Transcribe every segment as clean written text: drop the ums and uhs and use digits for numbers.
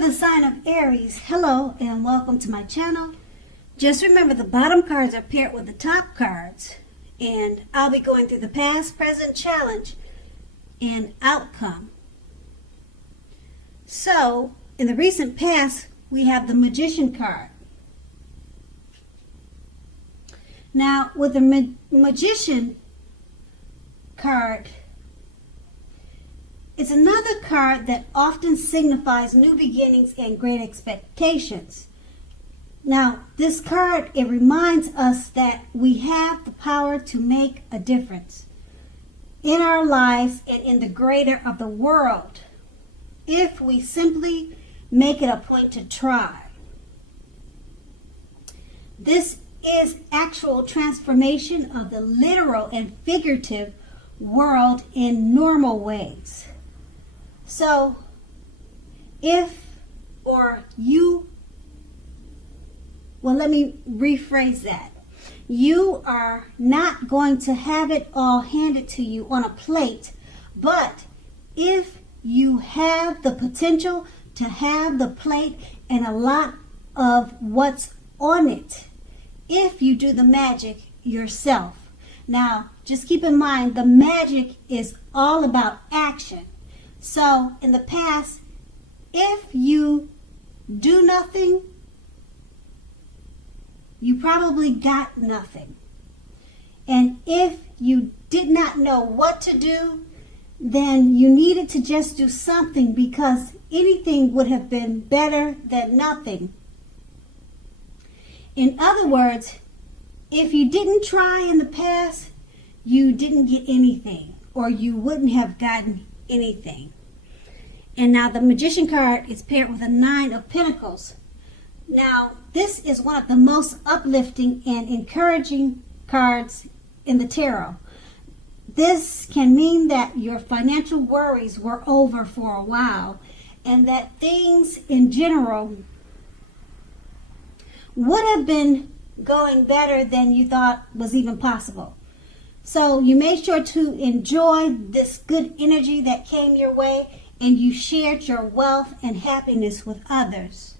the sign of Aries, hello and welcome to my channel. Just remember the bottom cards are paired with the top cards, and I'll be going through the past, present, challenge, and outcome. So, in the recent past, we have the Magician card. Now, with the Magician card, it's another card that often signifies new beginnings and great expectations. Now, this card, it reminds us that we have the power to make a difference in our lives and in the greater of the world if we simply make it a point to try. This is actual transformation of the literal and figurative world in normal ways. So, let me rephrase that. You are not going to have it all handed to you on a plate, but if you have the potential to have the plate and a lot of what's on it, if you do the magic yourself. Now, just keep in mind, the magic is all about action. So, in the past, if you do nothing, you probably got nothing. And if you did not know what to do, then you needed to just do something, because anything would have been better than nothing. In other words, if you didn't try in the past, you didn't get anything, or you wouldn't have gotten anything. And now the Magician card is paired with a 9 of Pentacles. Now, this is one of the most uplifting and encouraging cards in the tarot. This can mean that your financial worries were over for a while, and that things in general would have been going better than you thought was even possible. So you made sure to enjoy this good energy that came your way, and you shared your wealth and happiness with others.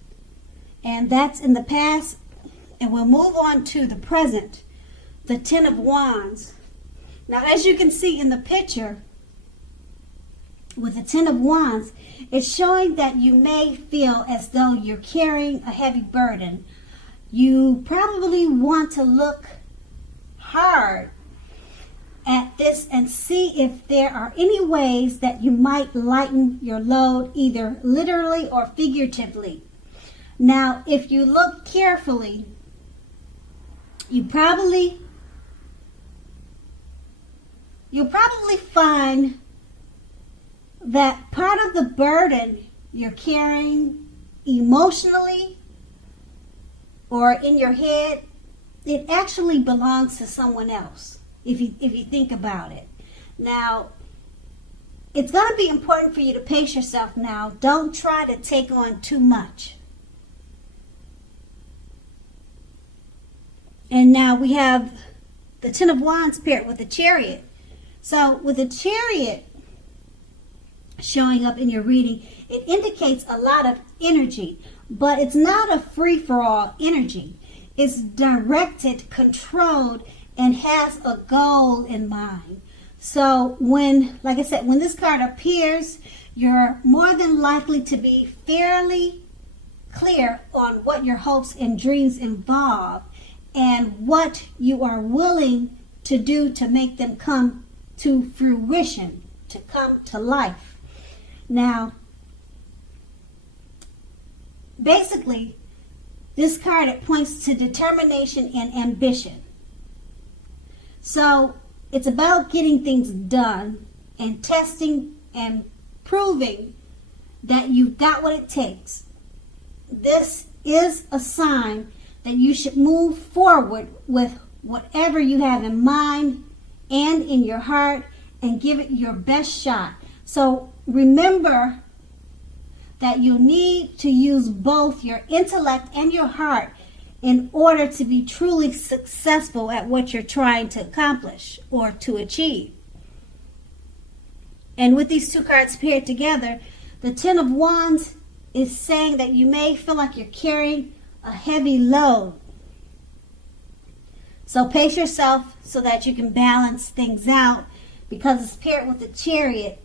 And that's in the past. And we'll move on to the present, the 10 of Wands. Now, as you can see in the picture, with the 10 of Wands, it's showing that you may feel as though you're carrying a heavy burden. You probably want to look hard at this and see if there are any ways that you might lighten your load, either literally or figuratively. Now, if you look carefully, you'll probably find that part of the burden you're carrying emotionally or in your head, it actually belongs to someone else, if you think about it. Now, it's going to be important for you to pace yourself now. Don't try to take on too much. And now we have the 10 of Wands paired with the Chariot. So with the Chariot showing up in your reading, it indicates a lot of energy, but it's not a free-for-all energy. It's directed, controlled, and has a goal in mind. So like I said, when this card appears, you're more than likely to be fairly clear on what your hopes and dreams involve, and what you are willing to do to make them come to fruition, to come to life. Now, basically, this card, it points to determination and ambition. So, it's about getting things done and testing and proving that you've got what it takes. This is a sign that you should move forward with whatever you have in mind and in your heart and give it your best shot. So remember that you need to use both your intellect and your heart in order to be truly successful at what you're trying to accomplish or to achieve. And with these two cards paired together, the 10 of Wands is saying that you may feel like you're carrying a heavy load. So pace yourself so that you can balance things out, because it's paired with the Chariot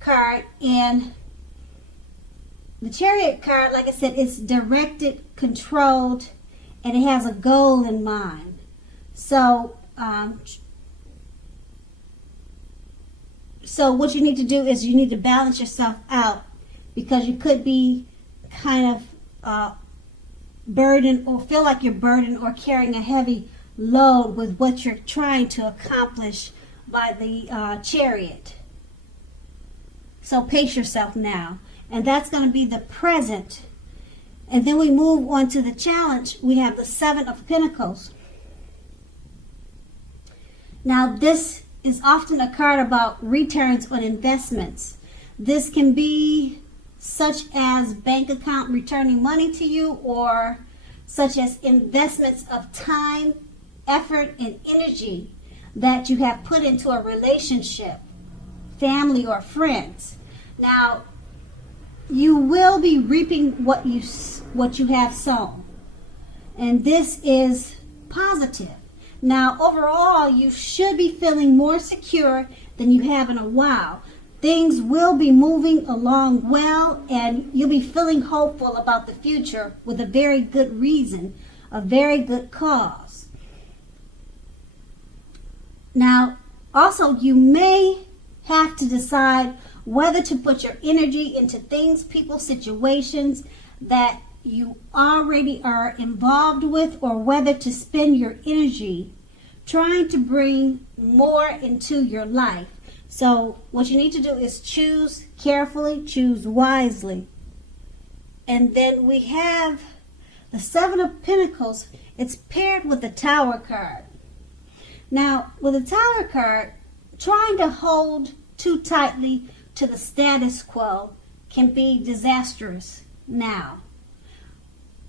card. And the Chariot card, like I said, it's directed, controlled, and it has a goal in mind. So so what you need to do is you need to balance yourself out, because you could be kind of burdened, or feel like you're burdened or carrying a heavy load with what you're trying to accomplish by the Chariot. So pace yourself now. And that's going to be the present. And then we move on to the challenge. We have the Seven of Pentacles. Now this is often a card about returns on investments. This can be such as bank account returning money to you, or such as investments of time, effort, and energy that you have put into a relationship, family, or friends. Now, you will be reaping what you have sown, and this is positive. Now, overall, you should be feeling more secure than you have in a while. Things will be moving along well, and you'll be feeling hopeful about the future with a very good reason, a very good cause. Now, also, you may have to decide whether to put your energy into things, people, situations that you already are involved with, or whether to spend your energy trying to bring more into your life. So what you need to do is choose carefully, choose wisely. And then we have the Seven of Pentacles. It's paired with the Tower card. Now, with the Tower card, trying to hold too tightly to the status quo can be disastrous now.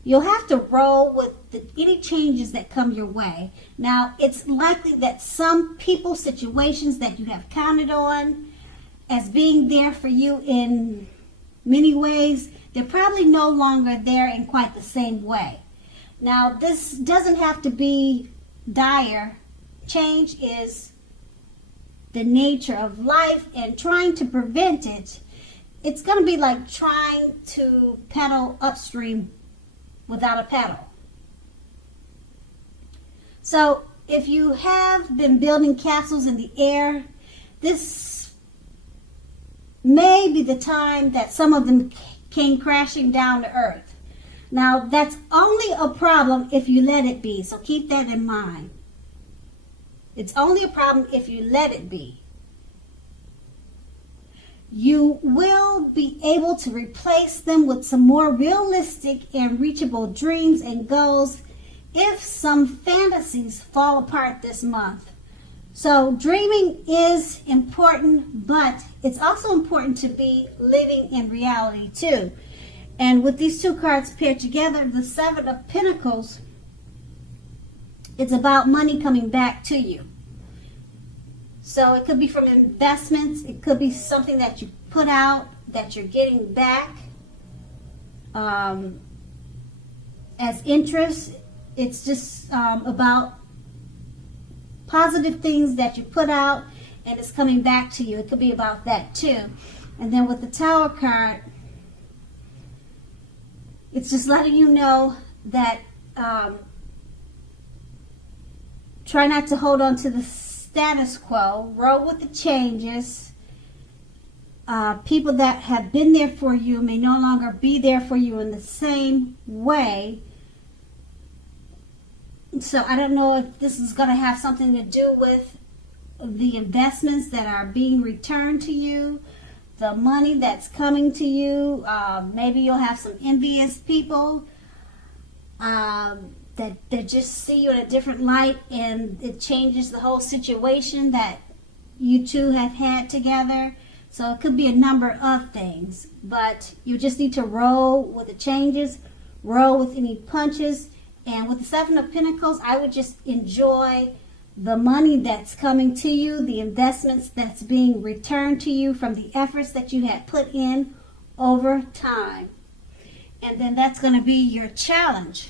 You'll have to roll with any changes that come your way. Now, it's likely that some people, situations that you have counted on as being there for you in many ways, they're probably no longer there in quite the same way. Now, this doesn't have to be dire. Change is the nature of life, and trying to prevent it, it's going to be like trying to pedal upstream without a pedal. So if you have been building castles in the air, this may be the time that some of them came crashing down to earth. Now, that's only a problem if you let it be, so keep that in mind. It's only a problem if you let it be. You will be able to replace them with some more realistic and reachable dreams and goals if some fantasies fall apart this month. So dreaming is important, but it's also important to be living in reality too. And with these two cards paired together, the Seven of Pentacles, it's about money coming back to you. So it could be from investments. It could be something that you put out that you're getting back as interest. It's just about positive things that you put out and it's coming back to you. It could be about that too. And then with the Tower card, it's just letting you know that try not to hold on to the status quo. Roll with the changes. People that have been there for you may no longer be there for you in the same way. So I don't know if this is going to have something to do with the investments that are being returned to you, the money that's coming to you. Maybe you'll have some envious people that just see you in a different light, and it changes the whole situation that you two have had together. So it could be a number of things, but you just need to roll with the changes, roll with any punches. And with the Seven of Pentacles, I would just enjoy the money that's coming to you, the investments that's being returned to you from the efforts that you had put in over time. And then that's going to be your challenge.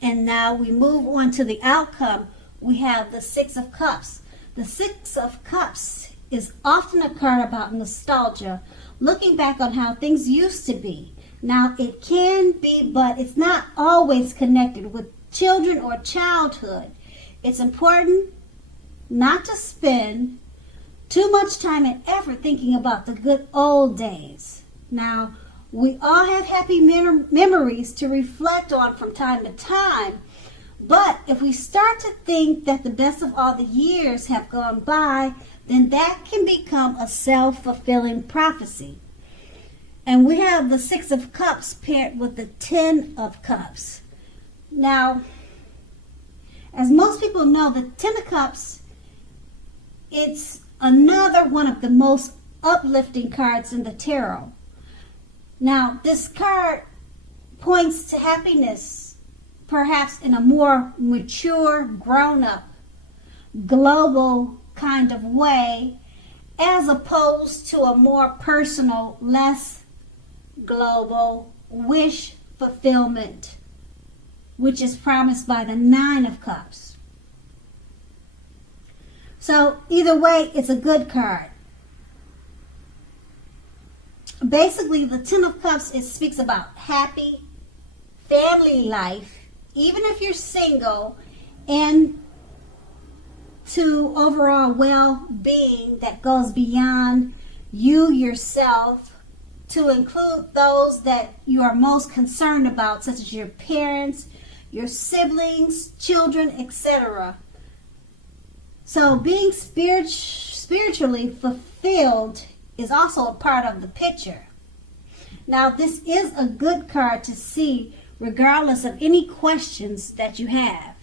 And now we move on to the outcome. We have the Six of Cups. The Six of Cups is often a card about nostalgia, looking back on how things used to be. Now, it can be, but it's not always connected with children or childhood. It's important not to spend too much time and effort thinking about the good old days. Now, we all have happy memories to reflect on from time to time, but if we start to think that the best of all the years have gone by, then that can become a self-fulfilling prophecy. And we have the Six of Cups paired with the Ten of Cups. Now, as most people know, the Ten of Cups, it's another one of the most uplifting cards in the tarot. Now, this card points to happiness, perhaps in a more mature, grown-up, global kind of way, as opposed to a more personal, less global wish fulfillment, which is promised by the Nine of Cups. So either way, it's a good card. Basically, the Ten of Cups, it speaks about happy family life, even if you're single, and to overall well-being that goes beyond you yourself, to include those that you are most concerned about, such as your parents, your siblings, children, etc. So being spiritually fulfilled is also a part of the picture. Now, this is a good card to see regardless of any questions that you have.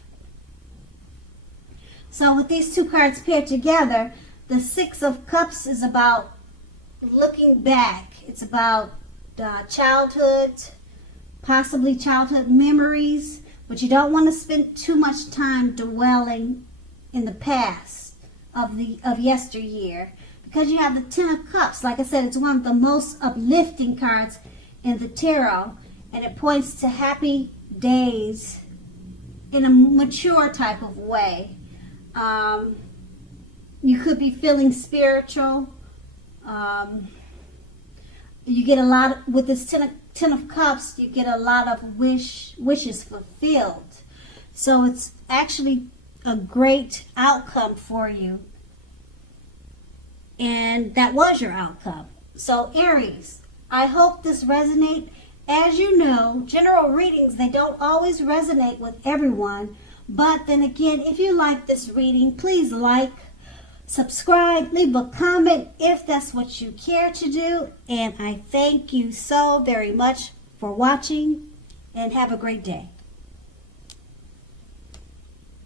So with these two cards paired together, the Six of Cups is about looking back. It's about childhood, possibly childhood memories, but you don't want to spend too much time dwelling in the past of yesteryear, because you have the Ten of Cups. Like I said, it's one of the most uplifting cards in the tarot, and it points to happy days in a mature type of way. You could be feeling spiritual. You get a lot with this Ten of Cups. You get a lot of wishes fulfilled. So it's actually a great outcome for you. And that was your outcome. So Aries, I hope this resonates. As you know, general readings, they don't always resonate with everyone. But then again, if you like this reading, please like, subscribe, leave a comment if that's what you care to do. And I thank you so very much for watching, and have a great day.